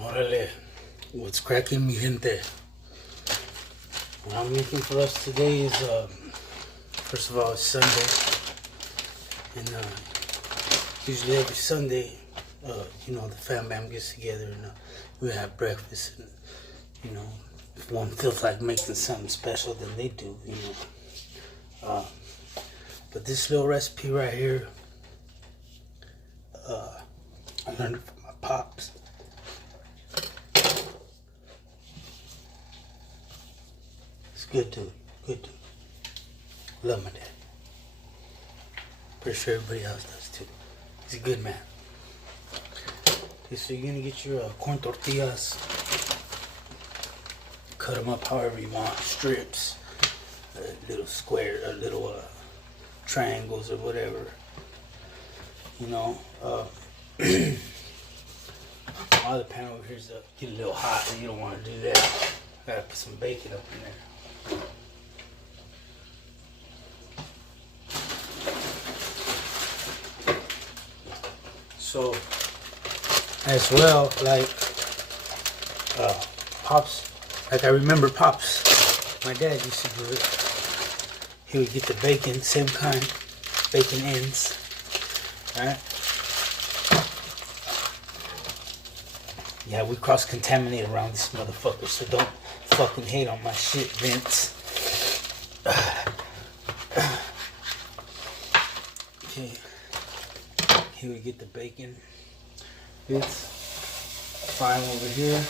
Orale, what's cracking, mi gente? What I'm making for us today is, first of all, it's Sunday, and usually every Sunday, the fam bam gets together and we have breakfast, and if one feels like making something special, then they do, But this little recipe right here, I learned it from my pops. Good dude, good dude. Love my dad. Pretty sure everybody else does too. He's a good man. Okay, so you're gonna get your corn tortillas. Cut them up however you want, strips, little square, little triangles or whatever. My other pan over here is get a little hot, and you don't want to do that. Gotta put some bacon up in there. So, as well, like Pops, like I remember Pops, my dad used to do it. He would get the bacon, same kind, bacon ends, right? Yeah, we cross-contaminate around this motherfucker, so don't fucking hate on my shit, Vince. Okay. Here we get the bacon bits. Frying over here.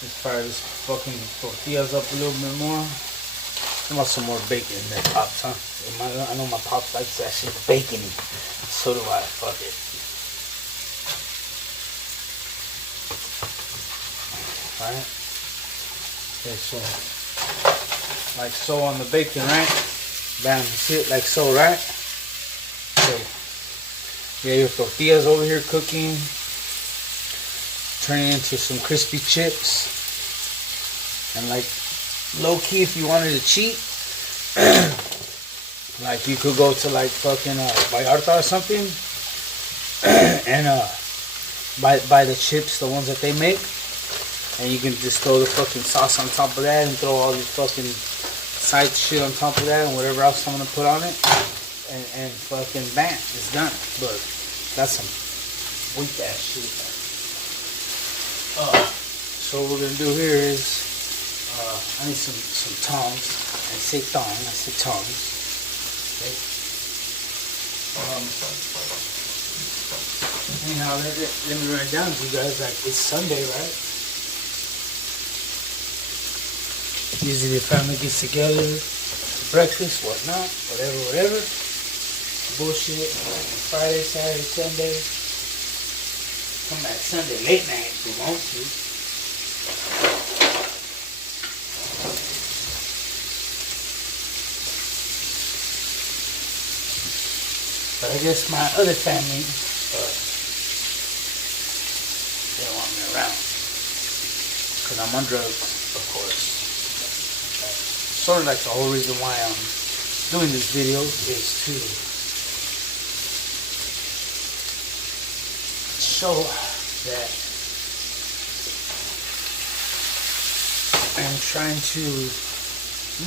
Let's fire this fucking tortillas up a little bit more. I want some more bacon in there, Pops, huh? I know my Pops likes that shit bacony. So do I. Fuck it. Alright. Okay, so like so on the bacon, right? Bam, shit, like so, right? Okay. Yeah, your tortillas over here cooking, turning into some crispy chips. And like low key, if you wanted to cheat, like you could go to like fucking Vallarta or something, and buy the chips, the ones that they make. And you can just throw the fucking sauce on top of that and throw all this fucking side shit on top of that and whatever else I'm gonna put on it. And fucking bam, it's done. But that's some weak ass shit. So what we're gonna do here is I need some tongs. I say tongs. Okay. Anyhow, let me write down to you guys, like, it's Sunday, right? Usually the family gets together, breakfast, whatnot, whatever. Bullshit. Friday, Saturday, Sunday. Come back Sunday, late night if we want to. But I guess my other family, they don't want me around. Because I'm on drugs, of course. Sort of like the whole reason why I'm doing this video is to show that I'm trying to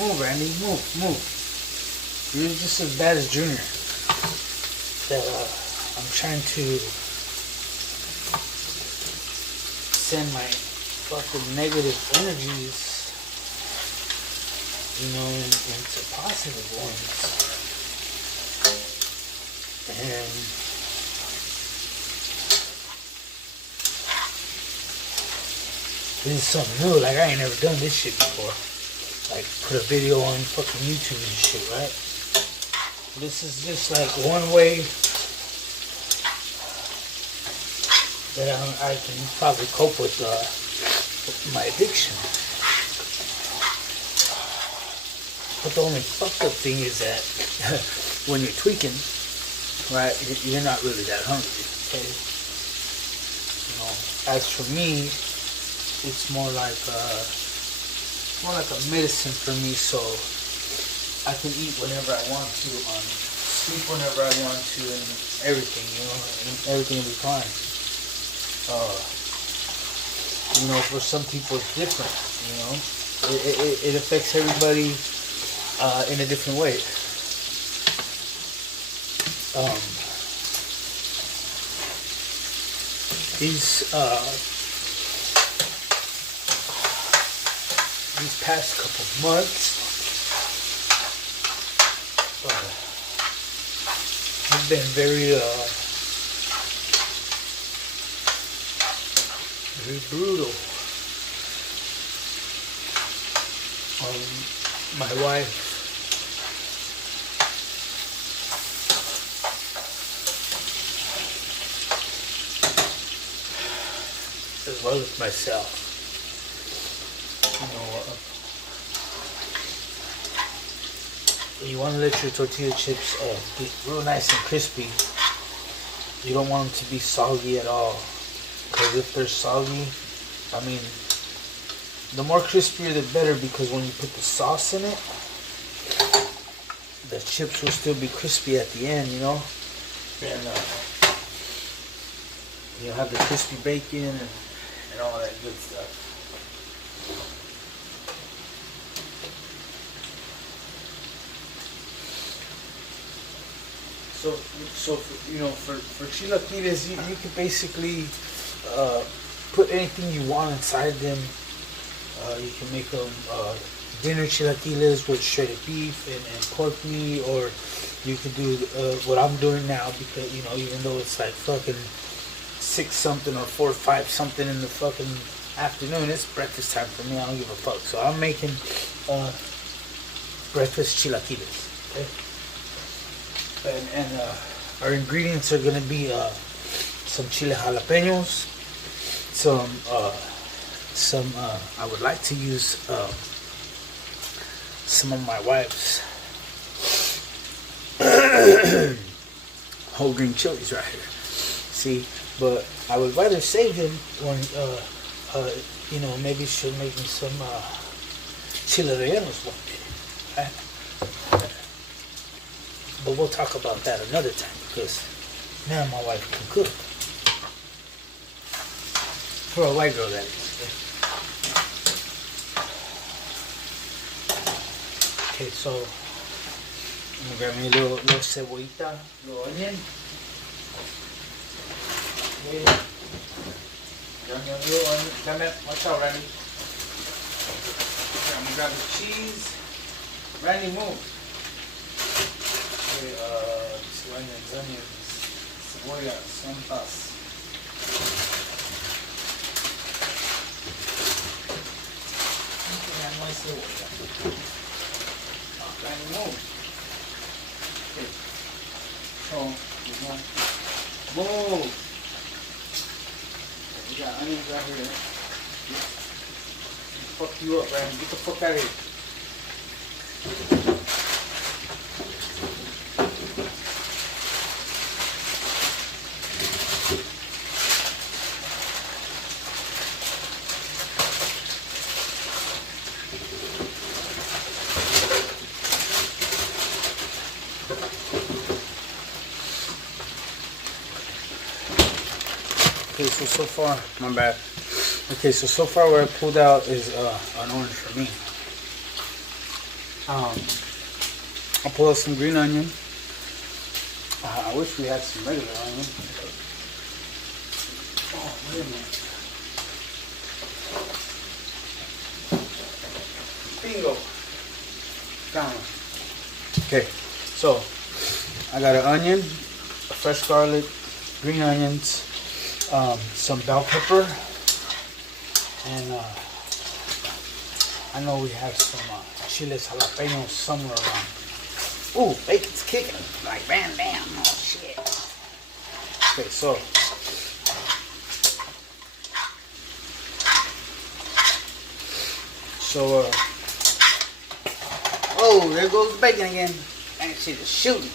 move, Randy, move. You're just as bad as Junior. That I'm trying to send my fucking negative energies, into positive ones. And this is something new. Like, I ain't never done this shit before. Like, put a video on fucking YouTube and shit, right? This is just like one way that I can probably cope with my addiction. But the only fucked up thing is that when you're tweaking, right, you're not really that hungry, okay? As for me, it's more like a medicine for me, so I can eat whenever I want to, sleep whenever I want to, and everything, everything will be fine. You know, for some people it's different. You know, it affects everybody in a different way. Um, these past couple months have been very brutal. My wife as well as myself. You want to let your tortilla chips get real nice and crispy. You don't want them to be soggy at all. Because if they're soggy, I mean, the more crispier the better, because when you put the sauce in it, the chips will still be crispy at the end, you know? And you'll have the crispy bacon and all that good stuff. So you know, for chilaquiles, you could basically put anything you want inside them. You can make them dinner chilaquiles with shredded beef and pork meat, or you could do what I'm doing now, because, you know, even though it's like fucking 6 something or 4 or 5 something in the fucking afternoon, it's breakfast time for me. I don't give a fuck. So I'm making breakfast chilaquiles. Okay? And our ingredients are gonna be some chile jalapenos, some I would like to use some of my wife's whole green chilies right here. See, but I would rather save them when you know, maybe she'll make me some chile rellenos one day. Right? But we'll talk about that another time, because now my wife can cook. For a white girl, that is. Okay, so I'm gonna grab me a little cebollita, little onion. Okay. Grab me a little onion. Damn it, watch out, Randy. Okay, I'm gonna grab the cheese. Randy, move. Okay, onions, cebolla, santas. Okay, no hay cebolla. Okay, move. Okay. So, move. Okay, we got onions right here. Fuck you up, Randy. Get the fuck out of here. Okay, so far, my bad. Okay, so far what I pulled out is an orange for me. I pulled out some green onion. I wish we had some regular onion. Oh, wait a minute. Bingo. Down. Okay, so I got an onion, a fresh garlic, green onions, some bell pepper, and I know we have some chiles jalapenos somewhere around. Ooh, bacon's kicking. Like bam, bam. Oh shit. Okay, so oh, there goes the bacon again. That shit is shooting.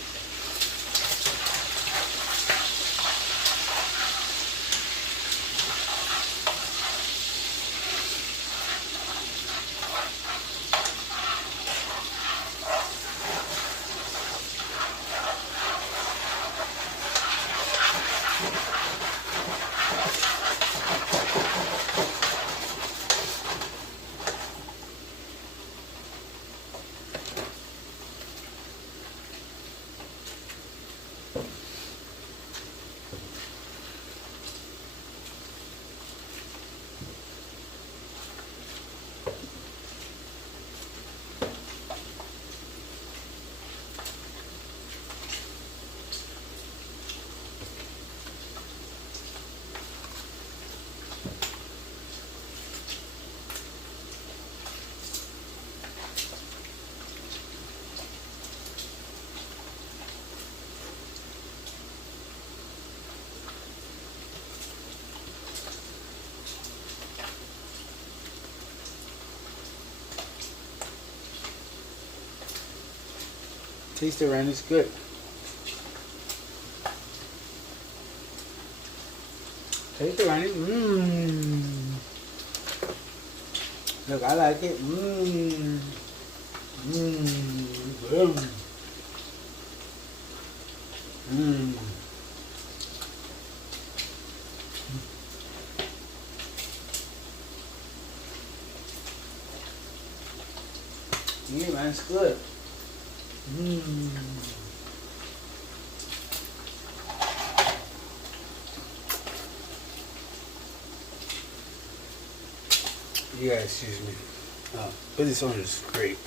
Taste it, Ryan. It's good. Taste it, Ryan. Mmm. Look, I like it. Mmm. Mmm. Mmm. Yeah, man, it's good. Mmm. Yeah, excuse me. But this one is great.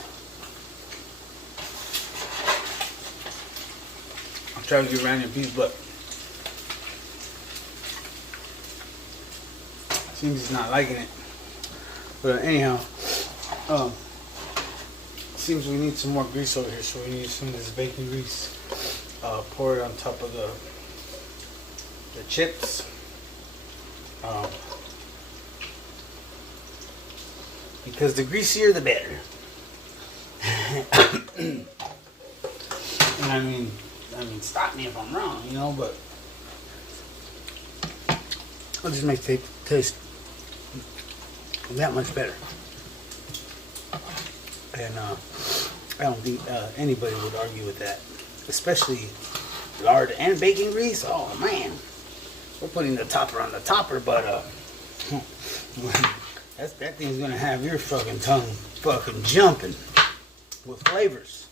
I'm trying to get Randy a piece, but seems he's not liking it. But anyhow, seems we need some more grease over here, so we need some of this bacon grease. Pour it on top of the chips. Because the greasier, the better. And I mean, stop me if I'm wrong, you know, but I'll just make it taste that much better. And I don't think anybody would argue with that, especially lard and bacon grease. Oh man, we're putting the topper on the topper, but that thing's gonna have your fucking tongue fucking jumping with flavors.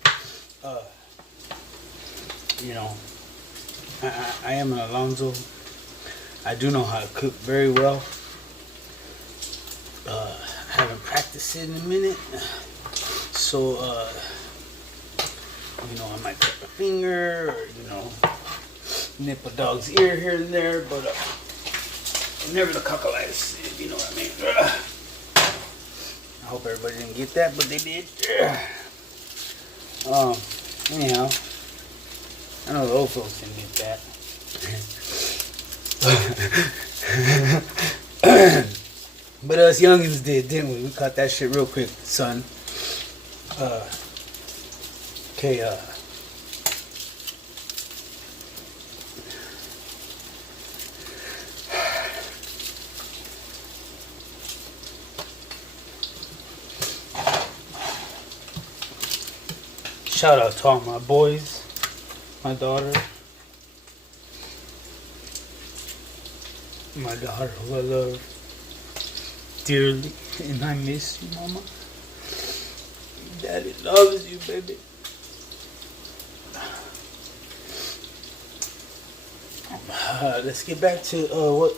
You know, I am an Alonzo. I do know how to cook very well. I haven't practiced it in a minute, so you know, I might cut a finger or, you know, nip a dog's ear here and there, but never the cockalitis, if you know what I mean. I hope everybody didn't get that, but they did. Anyhow, I know the old folks didn't get that. But us youngins did, didn't we? We caught that shit real quick, son. Okay, shout out to all my boys, my daughter who I love dearly, and I miss you, mama. Daddy loves you, baby. Let's get back to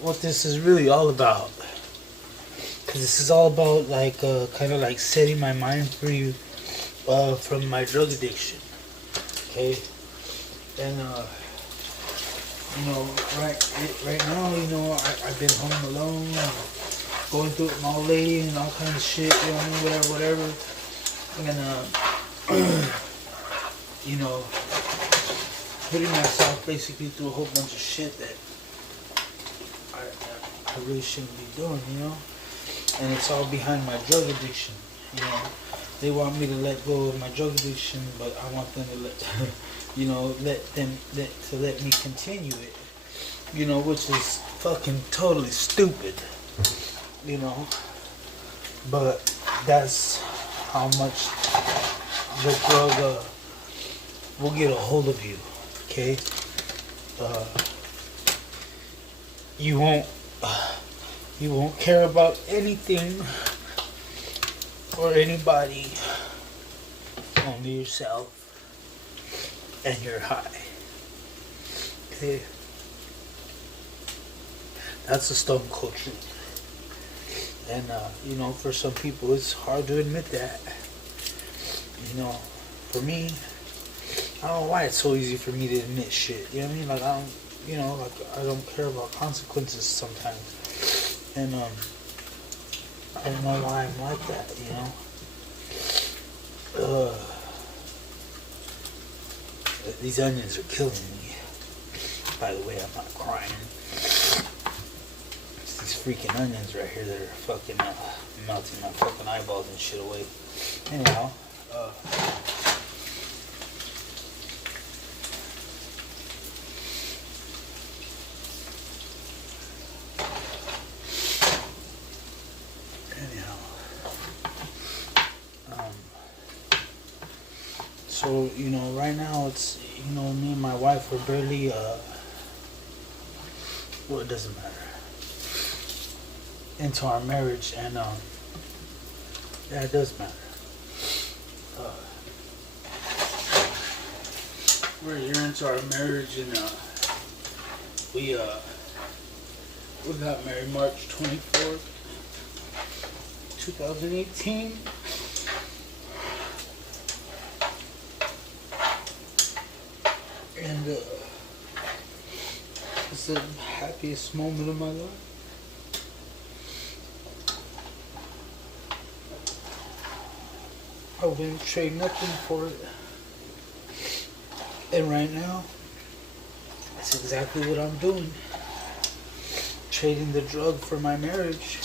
what this is really all about. Cause this is all about like kind of like setting my mind free from my drug addiction. Okay, and you know, right now, you know, I've been home alone, going through it with my old lady and all kinds of shit. You know what I mean? Whatever. And you know, putting myself basically through a whole bunch of shit that I really shouldn't be doing, you know. And it's all behind my drug addiction, you know. They want me to let go of my drug addiction, but I want them to let, you know, let me continue it, you know, which is fucking totally stupid, you know. But that's how much the drug will get a hold of you, okay? You won't care about anything or anybody, only yourself and your high. Okay? That's the stone cold truth. And you know, for some people it's hard to admit that. You know, for me, I don't know why it's so easy for me to admit shit. You know what I mean? Like I don't care about consequences sometimes. And I don't know why I'm like that, you know. These onions are killing me. By the way, I'm not crying. It's these freaking onions right here that are fucking melting my fucking eyeballs and shit away. Anyhow, So, right now it's, me and my wife are barely, well, it doesn't matter, into our marriage, and, yeah, it does matter. Uh, we're a year into our marriage, and, we got married March 24th, 2018. And it's the happiest moment of my life. I wouldn't trade nothing for it. And right now, that's exactly what I'm doing. Trading the drug for my marriage.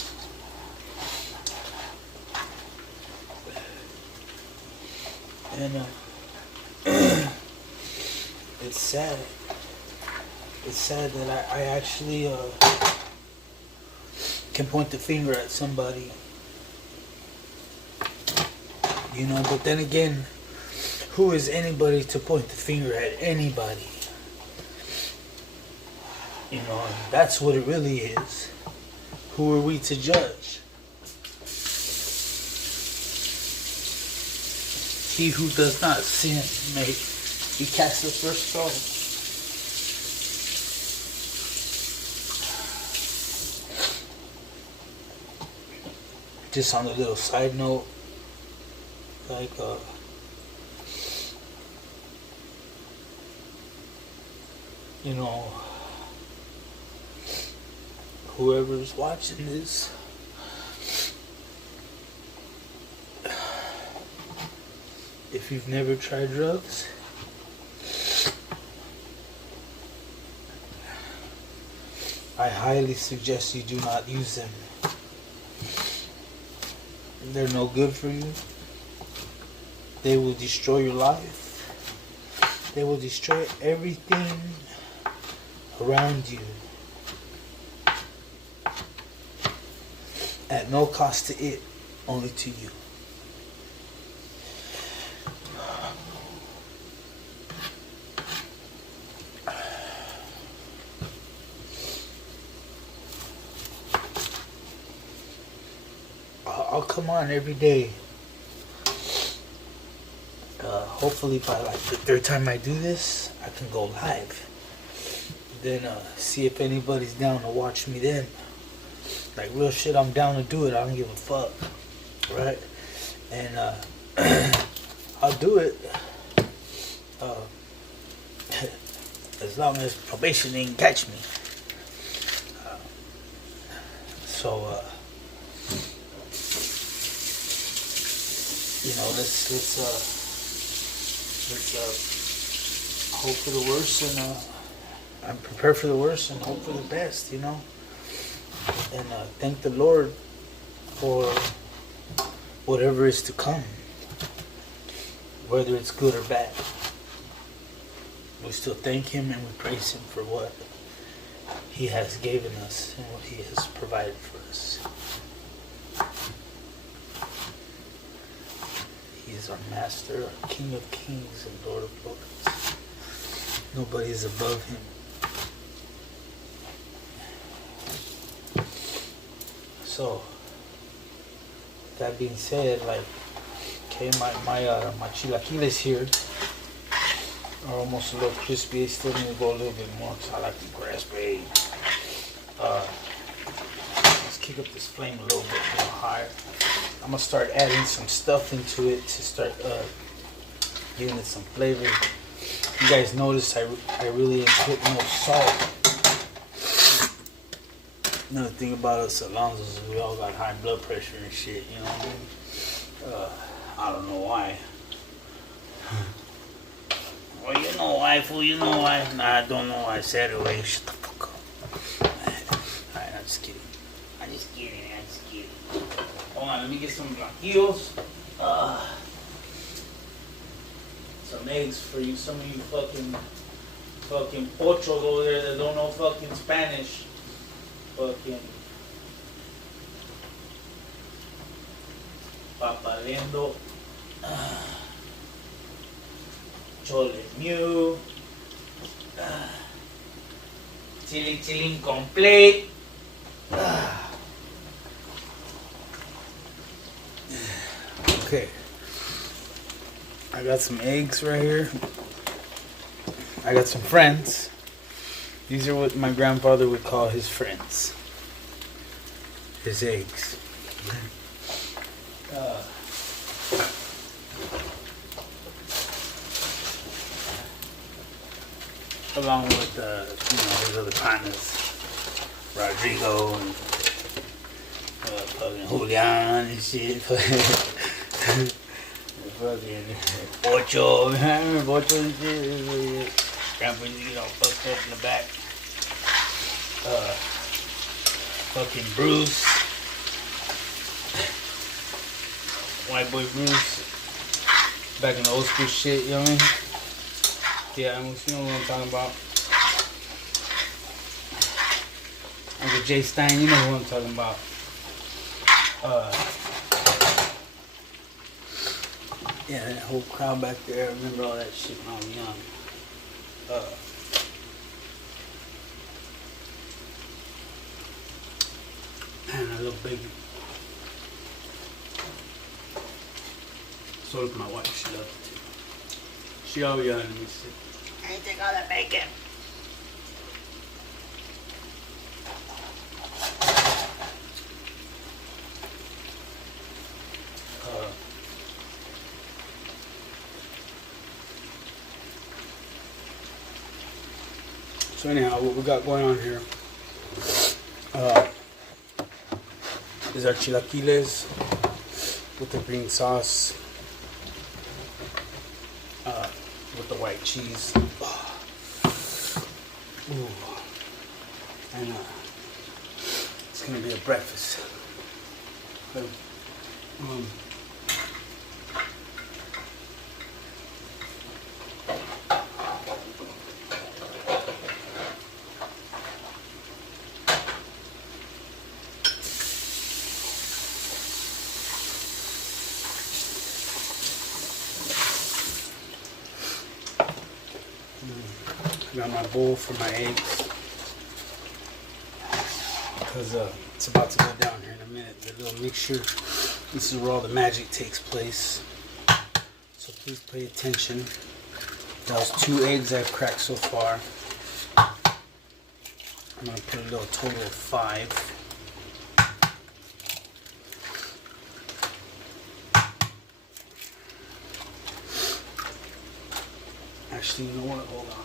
And it's sad. It's sad that I actually can point the finger at somebody. But then again, who is anybody to point the finger at anybody? And that's what it really is. Who are we to judge? He who does not sin may be cast the first stone. Just on a little side note, like whoever's watching this, if you've never tried drugs, I highly suggest you do not use them. They're no good for you. They will destroy your life. They will destroy everything around you. At no cost to it, only to you. I'll come on every day. Hopefully by like the third time I do this, I can go live. Then see if anybody's down to watch me then. Like real shit, I'm down to do it. I don't give a fuck. Right? And I'll do it. As long as probation didn't catch me. Let's hope for the worst and prepare for the worst and hope for the best, And thank the Lord for whatever is to come, whether it's good or bad. We still thank Him and we praise Him for what He has given us and what He has provided for us. He is our Master, our King of Kings and Lord of Lords. Nobody is above Him. So, that being said, my chilaquiles here are almost a little crispy. They still need to go a little bit more because I like them crispy. Let's kick up this flame a little bit more higher. I'm gonna start adding some stuff into it to start giving it some flavor. You guys notice I really didn't put no salt. Another thing about us Alonzos is we all got high blood pressure and shit, you know what I mean? I don't know why. Well, you know why, fool, you know why. Nah, I don't know why I said it. Wait, shut the fuck up. Alright, I'm just kidding. I'm just kidding. Hold on, let me get some guajillos. Some eggs for you, some of you fucking pochos over there that don't know fucking Spanish. Fucking papaleando. chole mew, chili complete. Okay, I got some eggs right here. I got some friends. These are what my grandfather would call his friends. His eggs. Along with his other partners, Rodrigo and fucking Julian and shit. Fucking Ocho, I remember Ocho and shit. Grandpa used to get all fucked up in the back. Fucking Bruce. White boy Bruce. Back in the old school shit, you know what I mean? Yeah, you know what I'm talking about. Uncle Jay Stein, you know who I'm talking about. Yeah, that whole crowd back there, I remember all that shit when I was young. And a little baby. So does my wife, she loves it too. She always yelling at me, shit. I ain't take all that bacon. So anyhow, what we got going on here is our chilaquiles with the green sauce, with the white cheese. Ooh. And it's gonna be a breakfast. But, I got my bowl for my eggs because it's about to go down here in a minute. The little mixture. This is where all the magic takes place. So please pay attention. That was 2 eggs I've cracked so far. I'm gonna put a little total of 5. Actually, you know what? Hold on.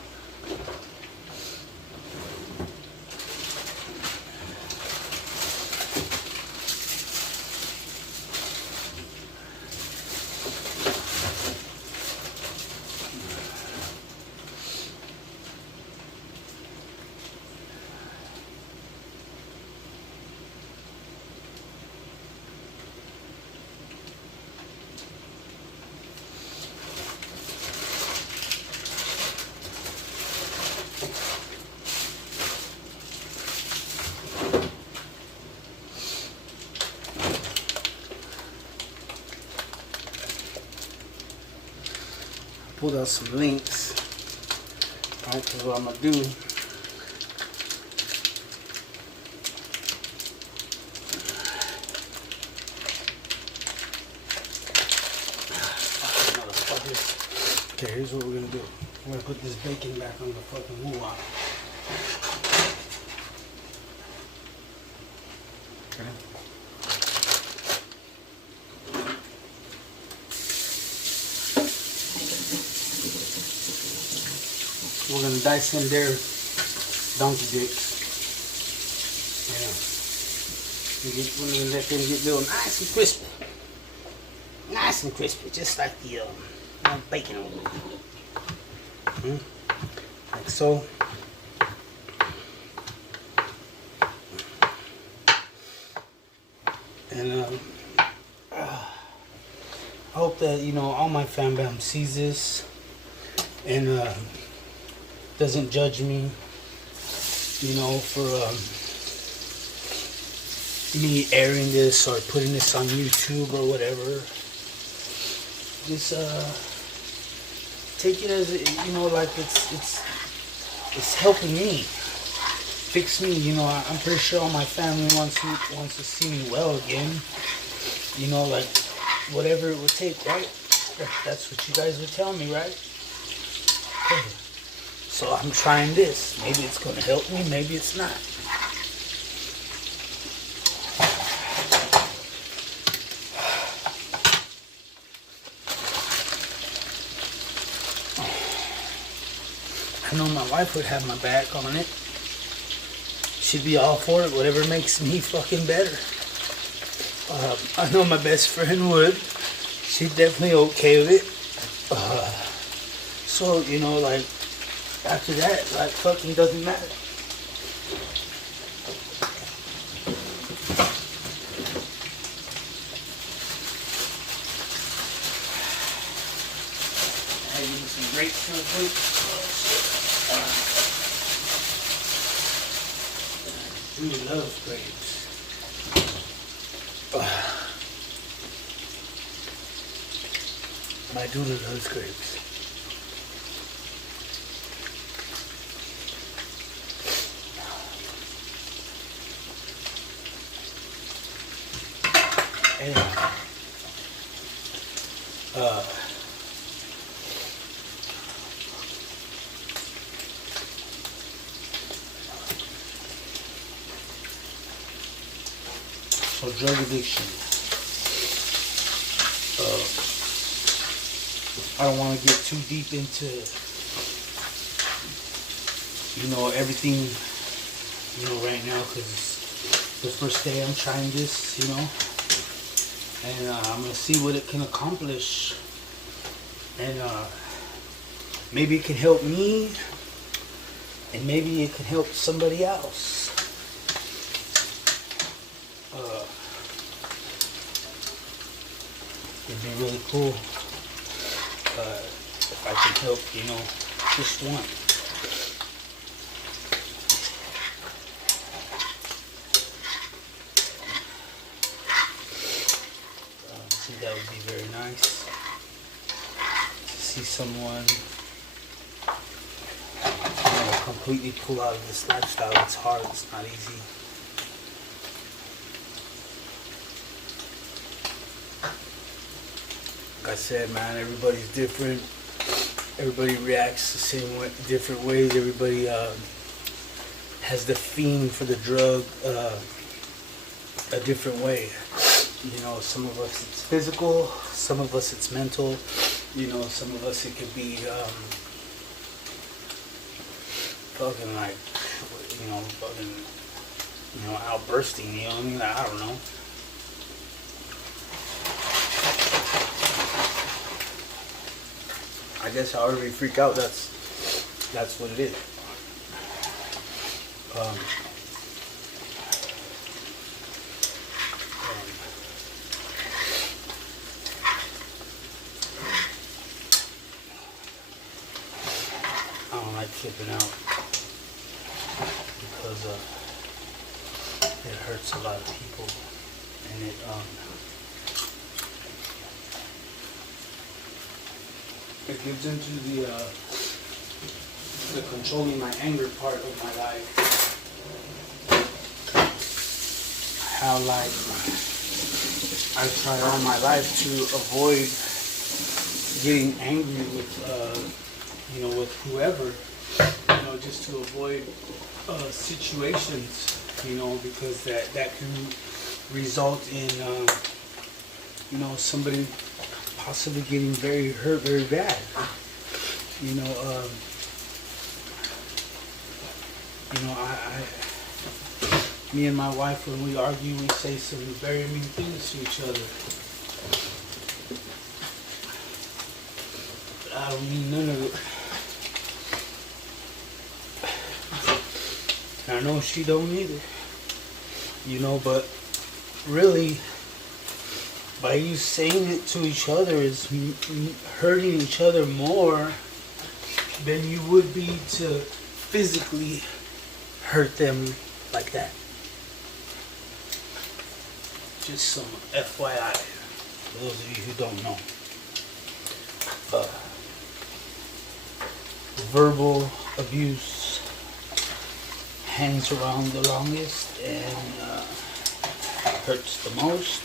Pulled out some links. Alright, because what I'm going to do, okay, here's what we're going to do. We're going to put this bacon back on the fucking moolah. Okay. We're gonna dice in their donkey dicks. Yeah. We're gonna let them get little nice and crispy. Nice and crispy, just like the bacon over. Like so. And I hope that all my fam bam sees this and doesn't judge me, for me airing this or putting this on YouTube or whatever. Just take it as like it's helping me, fix me. I'm pretty sure all my family wants to see me well again. Like whatever it would take, right? That's what you guys would tell me, right? Okay. So I'm trying this. Maybe it's gonna help me. Maybe it's not. I know my wife would have my back on it. She'd be all for it, whatever makes me fucking better. I know my best friend would. She's definitely okay with it. So, like, after that, like, fucking doesn't matter. I had you some grapes real quick. Judy loves grapes. My dude loves grapes. Anyway, so drug addiction. I don't want to get too deep into, everything, right now, because it's the first day I'm trying this, and I'm going to see what it can accomplish, and maybe it can help me, and maybe it can help somebody else. It'd be really cool if I can help, just one. I think that would be very nice to see someone, completely pull out of this lifestyle. It's hard. It's not easy. Like I said, man, everybody's different. Everybody reacts the same way, different ways. Everybody has the fiend for the drug a different way. Some of us it's physical, some of us it's mental. Some of us it could be fucking like, outbursting. You know what I mean? I don't know. I guess however you freak out, that's what it is. I don't like flipping out because it hurts a lot of people, and it gives into the controlling my anger part of my life. How I try all my life to avoid getting angry with whoever, just to avoid situations, because that can result in somebody possibly getting very hurt very bad. Me and my wife, when we argue, we say some very mean things to each other. But I don't mean none of it. And I know she don't either. But really, by you saying it to each other is hurting each other more than you would be to physically hurt them like that. Just some FYI, for those of you who don't know. verbal abuse hangs around the longest and hurts the most.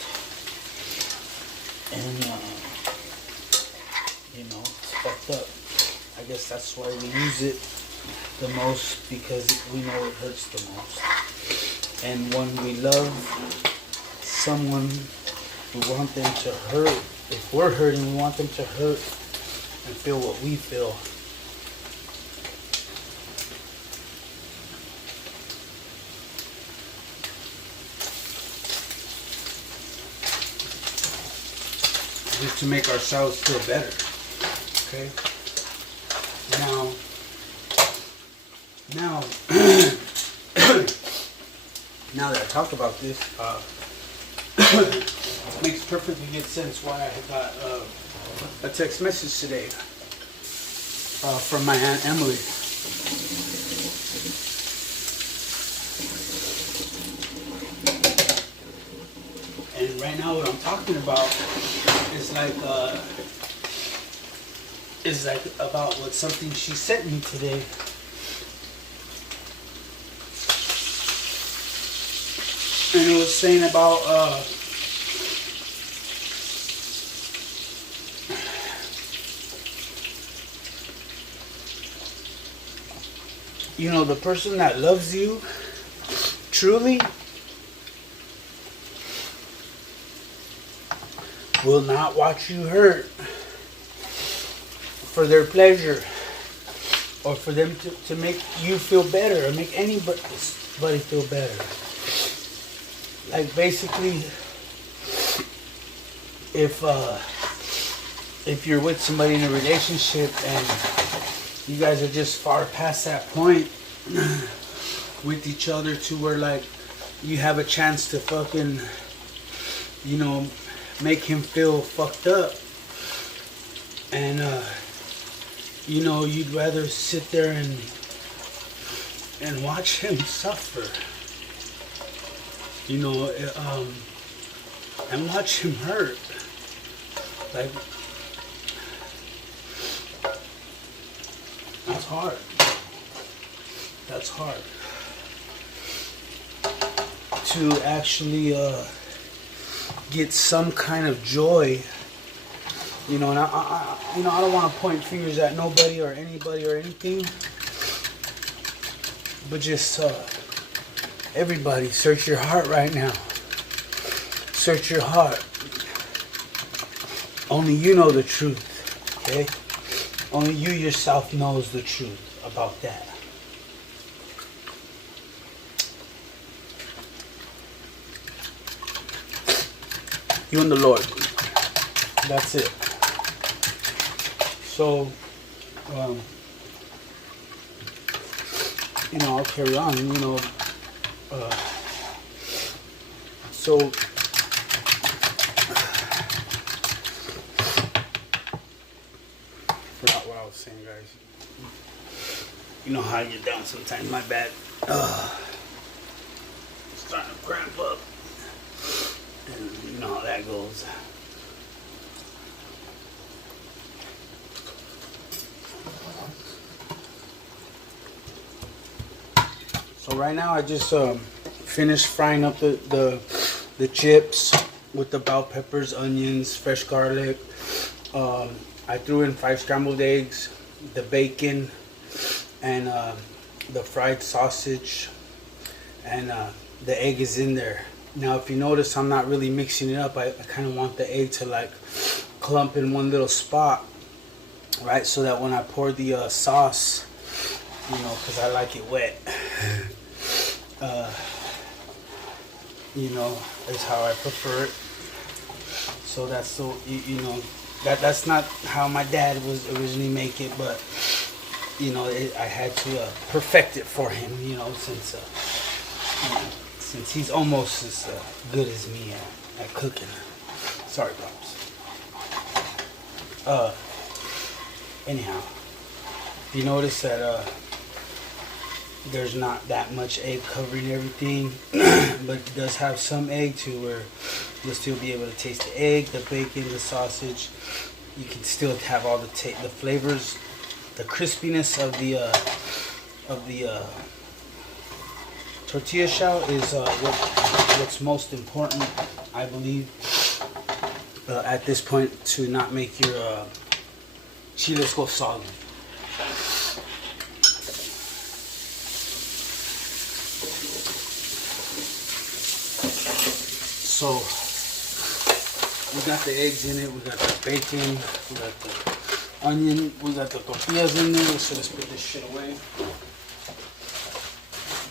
And, it's fucked up. I guess that's why we use it the most, because we know it hurts the most. And when we love someone, we want them to hurt. If we're hurting, we want them to hurt and feel what we feel. Just to make ourselves feel better. Okay? Now, now that I talk about this, it makes perfectly good sense why I got a text message today from my Aunt Emily. And right now what I'm talking about is like about what something she sent me today. And it was saying about the person that loves you truly will not watch you hurt for their pleasure, or for them to make you feel better, or make anybody feel better. Like basically, if you're with somebody in a relationship and you guys are just far past that point with each other to where like you have a chance to fucking make him feel fucked up, and you'd rather sit there and watch him suffer, and watch him hurt. Like, that's hard. That's hard. To actually get some kind of joy, and I don't want to point fingers at nobody or anybody or anything, but just everybody, search your heart right now. Search your heart. Only you know the truth, okay? Only you yourself knows the truth about that. You and the Lord. That's it. So, I'll carry on, so, forgot what I was saying, guys. You know how I get down sometimes, my bad. Starting to cramp up. And you know how that goes. So right now I just finished frying up the chips with the bell peppers, onions, fresh garlic. I threw in 5 scrambled eggs, the bacon, and the fried sausage, and the egg is in there. Now if you notice, I'm not really mixing it up. I kind of want the egg to like clump in one little spot, right? So that when I pour the sauce, because I like it wet, is how I prefer it. So that's so, that's not how my dad was originally make it, but I had to perfect it for him, since he's almost as good as me at cooking. Sorry, Pops. Anyhow, you notice that there's not that much egg covering everything, but it does have some egg to where you'll still be able to taste the egg, the bacon, the sausage. You can still have all the flavors, the crispiness of the tortilla shell is what's most important, I believe, at this point, to not make your chiles go soggy. So we got the eggs in it, we got the bacon, we got the onion, we got the tortillas in there, so let's put this shit away.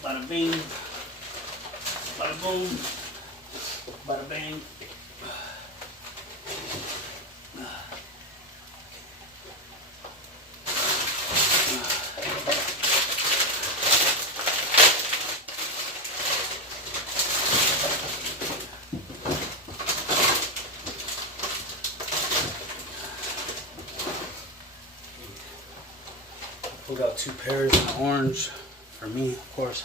Bada bing, bada boom, bada bang. Pulled out 2 pears and an orange for me, of course.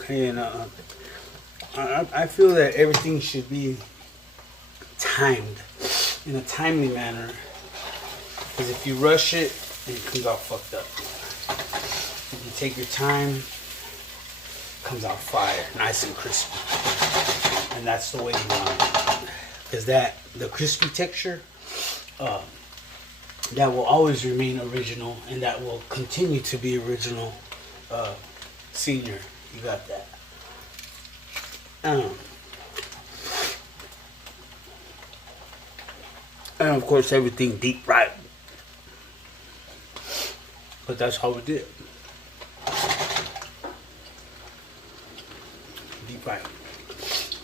Okay, and I feel that everything should be timed in a timely manner, because if you rush it, it comes out fucked up. If you take your time, it comes out fire, nice and crispy. And that's the way you want it. Because the crispy texture, that will always remain original, and that will continue to be original. Senior, you got that. And of course, everything deep fried. But that's how we did. Deep fried.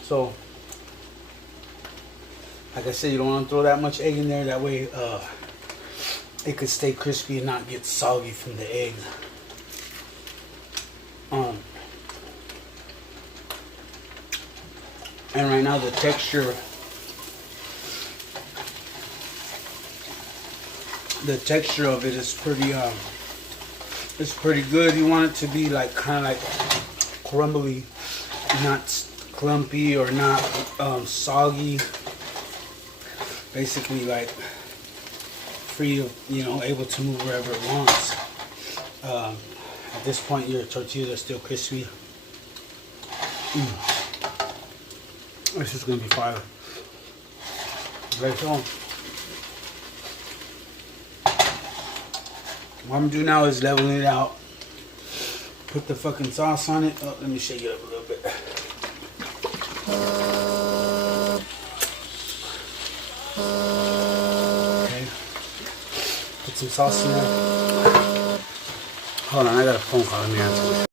So, like I said, you don't want to throw that much egg in there. That way, it could stay crispy and not get soggy from the egg. And right now, the texture of it is pretty. It's pretty good. You want it to be like kind of like crumbly, not clumpy or not soggy. Basically, like free of, able to move wherever it wants. At this point, your tortillas are still crispy. This is gonna be fire. Right on. What I'm doing now is leveling it out. Put the fucking sauce on it. Oh, let me shake it up a little bit. Okay. Put some sauce in there. Hold on, I got a phone call. Let me answer this.